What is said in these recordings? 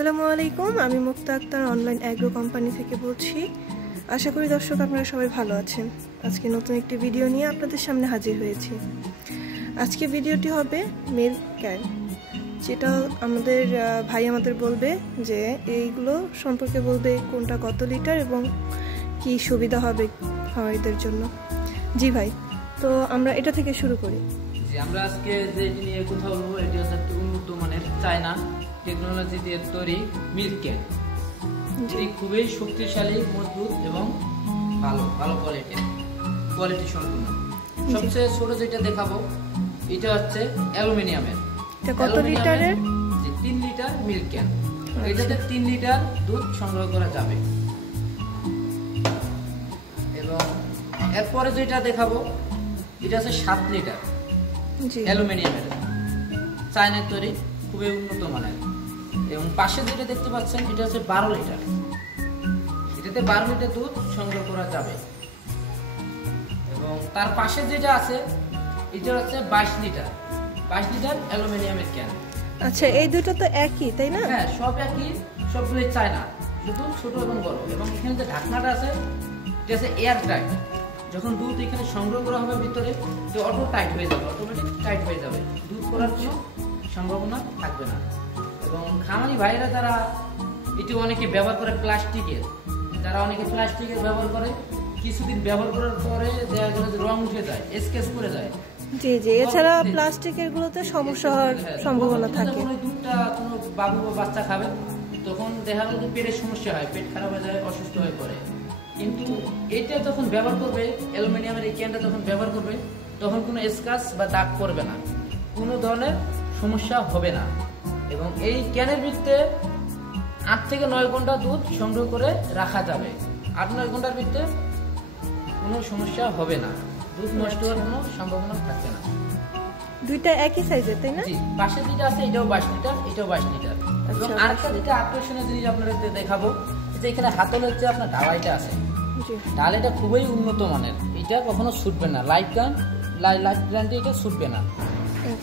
আসসালামু আলাইকুম, আমি মুক্তা আক্তার অনলাইন অ্যাগ্রো কোম্পানি থেকে বলছি। আশা করি দর্শক আপনারা সবাই ভালো আছেন। আজকে নতুন একটি ভিডিও নিয়ে আপনাদের সামনে হাজির হয়েছি। আজকে ভিডিওটি হবে মিল্ক ক্যান, যেটা আমাদের ভাই আমাদের বলবে যে এইগুলো সম্পর্কে বলবে কোনটা কত লিটার এবং কি সুবিধা হবে খামারিদের জন্য। জি ভাই, তো আমরা এটা থেকে শুরু করি। জি, আমরা আজকে যেটি নিয়ে কথা বলবো এটি হচ্ছে একটি উন্নত মানের চায়না টেকনোলজি দিয়ে তৈরি মিল্ক ক্যান। এটি খুবই শক্তিশালী, মজবুত এবং ভালো কোয়ালিটি সম্পূর্ণ। সবচেয়ে ছোট যেটা দেখাবো এটা হচ্ছে অ্যালুমিনিয়ামের। এটা কত লিটারের? 3 লিটার মিল্ক ক্যান। এটাতে 3 লিটার দুধ সংগ্রহ করা যাবে। এবং এরপরে যেটা দেখাবো এটা হচ্ছে 7 লিটার অ্যালুমিনিয়ামের, চায়নার তৈরি, খুবই উন্নত মানের। এবং পাশে যেটা দেখতে পাচ্ছেন এটা হচ্ছে 12 লিটার। এটাতে 12 লিটার দুধ সংগ্রহ করা যাবে। এবং তার পাশে যেটা আছে এটা হচ্ছে 22 লিটার অ্যালুমিনিয়ামের ক্যান। আচ্ছা, এই দুটো তো একই, তাই না? হ্যাঁ, সব একই, সবগুলোই চায়না, শুধু ছোট এবং বড়। এবং এখানে যে ঢাকনাটা আছে এটা আছে এয়ার টাইট। যখন দুধ এখানে সংগ্রহ করা হবে ভিতরে, তো অটো টাইট হয়ে যাবে, অটোমেটিক টাইট হয়ে যাবে, দুধ করার কোনো সম্ভাবনা থাকবে না। এবং খামারি ভাইরা যারা এটি অনেকে ব্যবহার করে প্লাস্টিকের, ব্যবহার করে, কিছুদিন ব্যবহার করার পরে দেখা গেল যে রং উঠে যায়, স্কেচ করে যায়। জি জি, এছাড়া প্লাস্টিকের গুলোতে সমস্যা হওয়ার সম্ভাবনা থাকে। দুধটা কোনো বাবু বা বাচ্চা খাবে, তখন দেখা গেল যে পেটের সমস্যা হয়, পেট খারাপ হয়ে যায়, অসুস্থ হয়ে পড়ে। কিন্তু এটা যখন ব্যবহার করবে, অ্যালুমিনিয়ামের এই ক্যানটা যখন ব্যবহার করবে, তখন কোনো স্ক্র্যাচ বা দাগ পড়বে না, কোনো ধরনের সমস্যা হবে না। এবং এই ক্যানের ভিতরে 8 থেকে 9 ঘন্টা দুধ সংগ্রহ করে রাখা যাবে। 8-9 ঘন্টার ভিতরে কোনো সমস্যা হবে না, দুধ নষ্ট হওয়ার কোনো সম্ভাবনা থাকবে না। দুইটা একই সাইজের, তাই না? জি, পাশে যেটা আছে এটাও 22 লিটার, এটাও 22 লিটার। এবং আরেকটা যেটা আকর্ষণীয় জিনিস আপনাদেরকে দেখাবো, যে এখানে হাতল হচ্ছে আপনার ঢালাইটা আছে। ঢালাইটা খুবই উন্নত মানের, এটা কখনো ছুটবে না, লাইফ গ্যারান্টি, এটা ছুটবে না।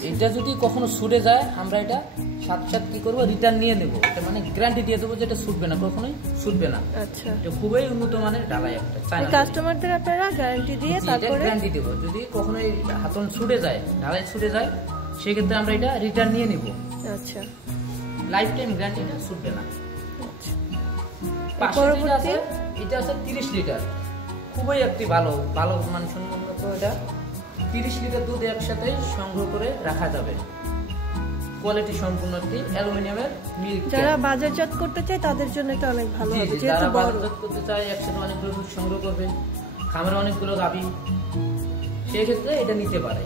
এটা যদি কখনো ছুটে যায়, আমরা এটা সাথে কি করবো, রিটার্ন নিয়ে নেবো। এটা মানে গ্যারান্টি দিয়ে দেবো যে এটা ছুটবে না, কখনোই ছুটবে না। আচ্ছা, এটা খুবই উন্নত মানের ঢালাই একটা চায়না। কাস্টমারদের আপনারা গ্যারান্টি দিয়ে তারপরে গ্যারান্টি দেবো, যদি কখনো এই হাতল ছুটে যায়, ঢালাই ছুটে যায়, সেক্ষেত্রে আমরা এটা রিটার্ন নিয়ে নিব। আচ্ছা, লাইফ টাইম গ্যারান্টিটা ছুটবে না। পাশে যেটা আছে এটা আছে 30 লিটার, খুবই একটি ভালো মানসম্মত। এটা 30 লিটার দুধ একসাথে সংগ্রহ করে রাখা যাবে, কোয়ালিটি সম্পূর্ণ একটি অ্যালুমিনিয়ামের মিল্ক। যারা বাজারজাত করতে চায় তাদের জন্য এটা অনেক ভালো হবে, যারা বাজারজাত করতে চায়, একসাথে অনেকগুলো দুধ সংগ্রহ করবে, খামারে অনেকগুলো গাভী, সেই ক্ষেত্রে এটা নিতে পারে।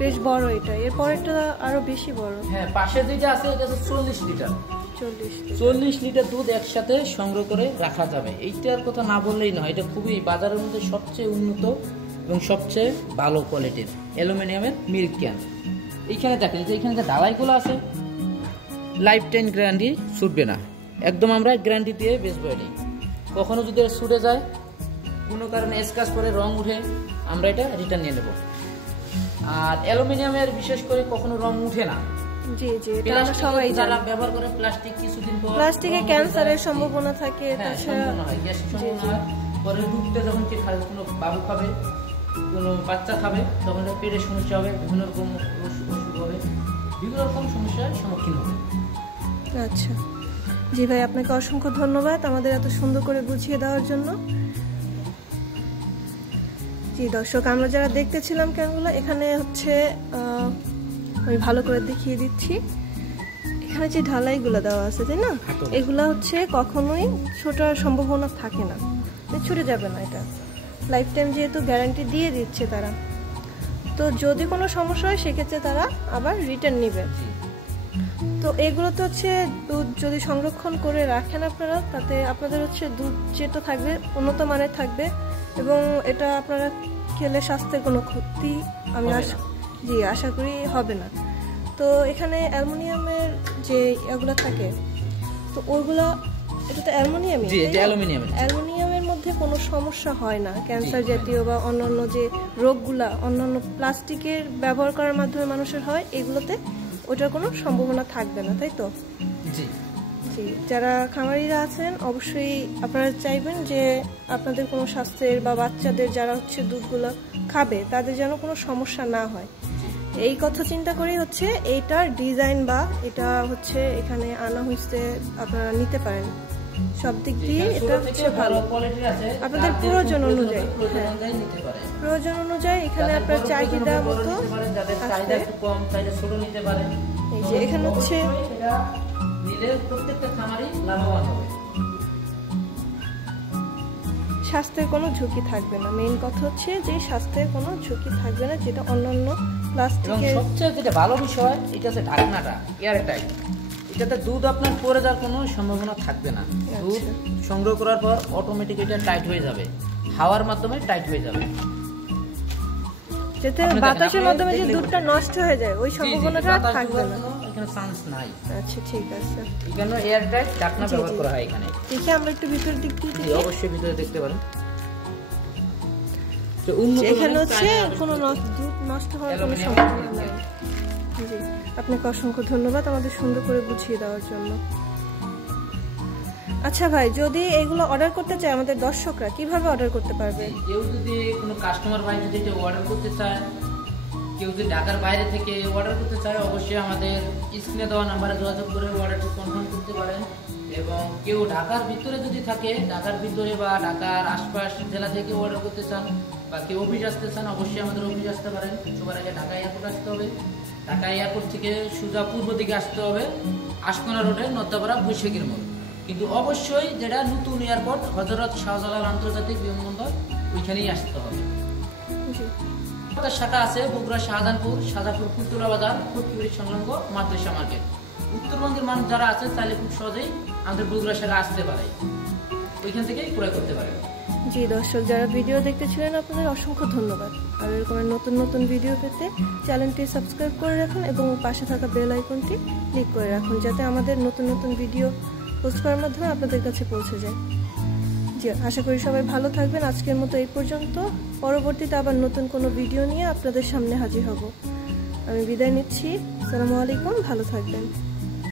বেশ বড় এটা, এরপরেরটা আরো বেশি বড়। হ্যাঁ, পাশে যেটা আছে এটা হচ্ছে 40 লিটার। 40 লিটার দুধ একসাথে সংগ্রহ করে রাখা যাবে। এইটার কথা না বললেই নয়, এটা খুবই বাজারের মধ্যে সবচেয়ে উন্নত এবং সবচেয়ে ভালো কোয়ালিটির অ্যালুমিনিয়ামের মিল্ক ক্যান। এইখানে দেখেন যে এখানে যে ঢালাইগুলো আছে, লাইফ টাইম গ্যারান্টি, ছুটবে না, একদম আমরা গ্যারান্টি দিয়ে বেচবো। এটি কখনো যদি ছুটে যায়, কোনো কারণে স্ক্র্যাচ করে রং উঠে, আমরা এটা রিটার্ন নিয়ে নেব। আর অ্যালুমিনিয়ামের বিশেষ করে কখনো রং উঠে না। জি জি, এটা আমরা সবাই জানি। যারা ব্যবহার করে প্লাস্টিক, কিছুদিন পর প্লাস্টিকে ক্যান্সারের সম্ভাবনা থাকে, সম্ভাবনা হয়, গ্যাসের সম্ভাবনা হয়। পরে দুধটা যখন কি খাবে, কোনো বাবু খাবে, কোনো বাচ্চা খাবে, তখন পেটের সমস্যা হবে, বিভিন্ন রকম অসুখ হবে, বিভিন্ন রকম সমস্যার সম্মুখীন হবে। আচ্ছা, জি ভাই, আপনাকে অসংখ্য ধন্যবাদ আমাদের এত সুন্দর করে বুঝিয়ে দেওয়ার জন্য। জি দর্শক, আমরা যারা দেখতেছিলাম ক্যানগুলো, এখানে হচ্ছে আমি ভালো করে দেখিয়ে দিচ্ছি। এখানে যে ঢালাইগুলো দেওয়া আছে, তাই না, এগুলা হচ্ছে কখনোই ছোটার সম্ভাবনা থাকে না, ছুটে যাবে না। এটা লাইফ টাইম যেহেতু গ্যারান্টি দিয়ে দিচ্ছে তারা, তো যদি কোনো সমস্যা হয় সেক্ষেত্রে তারা আবার রিটার্ন নেবে। তো এগুলো তো হচ্ছে দুধ যদি সংরক্ষণ করে রাখেন আপনারা, তাতে আপনাদের হচ্ছে দুধ যেটা থাকবে উন্নত মানের থাকবে, এবং এটা আপনারা খেলে স্বাস্থ্যের কোনো ক্ষতি আমি আশা করি হবে না। তো এখানে অ্যালুমিনিয়ামের যে এগুলো থাকে, তো ওইগুলো, এটা তো অ্যালুমিনিয়ামের মধ্যে কোনো সমস্যা হয় না, ক্যান্সার জাতীয় বা অন্যান্য যে রোগগুলা অন্যান্য প্লাস্টিকের ব্যবহার করার মাধ্যমে মানুষের হয়, এগুলোতে ওটার কোনো সম্ভাবনা থাকবে না, তাই তো? জি। জি, যারা খামারিরা আছেন অবশ্যই আপনারা চাইবেন যে আপনাদের কোনো স্বাস্থ্যের বা বাচ্চাদের যারা হচ্ছে দুধগুলো খাবে তাদের যেন কোনো সমস্যা না হয়, এই কথা চিন্তা করেই হচ্ছে এইটার ডিজাইন বা এটা হচ্ছে এখানে আনা হয়েছে। আপনারা নিতে পারেন, সব দিক দিয়ে এটা হচ্ছে ভালো আপনাদের প্রয়োজন অনুযায়ী। হ্যাঁ, প্রয়োজন অনুযায়ী এখানে আপনার চাহিদা মতো আসবে। এই যে এখানে হচ্ছে স্বাস্থ্যের কোনো ঝুঁকি থাকবে না। মেইন কথা হচ্ছে যে স্বাস্থ্যের কোনো ঝুঁকি থাকবে না, যেটা অন্যান্য প্লাস্টিকের। সবচেয়ে যেটা ভালো বিষয় এটা হচ্ছে ঢাকনাটা এয়ারটাইট, এটাতে দুধ আপনার পড়ে যাওয়ার কোনো সম্ভাবনা থাকবে না। দুধ সংগ্রহ করার পর অটোমেটিক এটা টাইট হয়ে যাবে, হাওয়ার মাধ্যমে টাইট হয়ে যাবে, যাতে বাতাসের মাধ্যমে যে দুধটা নষ্ট হয়ে যায় ওই সম্ভাবনাটা থাকবে না, এখানে চান্স নাই। আচ্ছা ঠিক আছে, এখানে এয়ারটাইট ঢাকনা ব্যবহার করা হয়। এখানে দেখি আমরা একটু ভিতরের দিক দিয়ে দেখি। অবশ্যই ভিতরে দেখতে পারেন। এখানে হচ্ছে কোনো দুধ নষ্ট হওয়ার কোনো সম্ভাবনা নেই। জি, আপনাকে অসংখ্য ধন্যবাদ আমাদের সুন্দর করে বুঝিয়ে দেওয়ার জন্য। আচ্ছা ভাই, যদি এগুলো অর্ডার করতে চায় আমাদের দর্শকরা কিভাবে অর্ডার করতে পারবে? কেউ যদি কোনো কাস্টমার ভাই যদি এটা অর্ডার করতে চায়, কেউ যদি ঢাকার বাইরে থেকে অর্ডার করতে চায়, অবশ্যই আমাদের স্ক্রিনে দেওয়া নাম্বারে যোগাযোগ করে অর্ডারটি কনফার্ম করতে পারেন। এবং কেউ ঢাকার ভিতরে যদি থাকে, ঢাকার ভিতরে বা ঢাকার আশপাশ জেলা থেকে অর্ডার করতে চান বা কেউ অফিস আসতে চান, অবশ্যই আমাদের অফিস আসতে পারেন। সবার আগে ঢাকা এয়ারপোর্ট আসতে হবে, ঢাকা এয়ারপোর্ট থেকে সোজা পূর্ব দিকে আসতে হবে, আশকোনা রোডে নদ্দাপাড়া বৈশাখীর মোড়। কিন্তু অবশ্যই যেটা নতুন এয়ারপোর্ট হযরত শাহজালাল আন্তর্জাতিক বিমানবন্দর, ওইখানেই আসতে হবে। শাখা আছে বগুড়া শাহজাহানপুর, শাহজাপুর, ফুলতলা বাজার, ফুটপুরি সংলগ্ন মাদ্রাসা মার্কেট। উত্তরবঙ্গের মানুষ যারা আছে তাহলে খুব সহজেই আমাদের বগুড়া শাখা আসতে পারে, ওইখান থেকেই ক্রয় করতে পারে। জি দর্শক, যারা ভিডিও দেখতেছিলেন আপনাদের অসংখ্য ধন্যবাদ। আর এরকম নতুন নতুন ভিডিও পেতে চ্যানেলটি সাবস্ক্রাইব করে রাখুন এবং পাশে থাকা বেল আইকনটি ক্লিক করে রাখুন, যাতে আমাদের নতুন নতুন ভিডিও পোস্ট করার মাধ্যমে আপনাদের কাছে পৌঁছে যায়। জি, আশা করি সবাই ভালো থাকবেন। আজকের মতো এই পর্যন্ত, পরবর্তীতে আবার নতুন কোনো ভিডিও নিয়ে আপনাদের সামনে হাজির হব। আমি বিদায় নিচ্ছি। আসসালামু আলাইকুম, ভালো থাকবেন।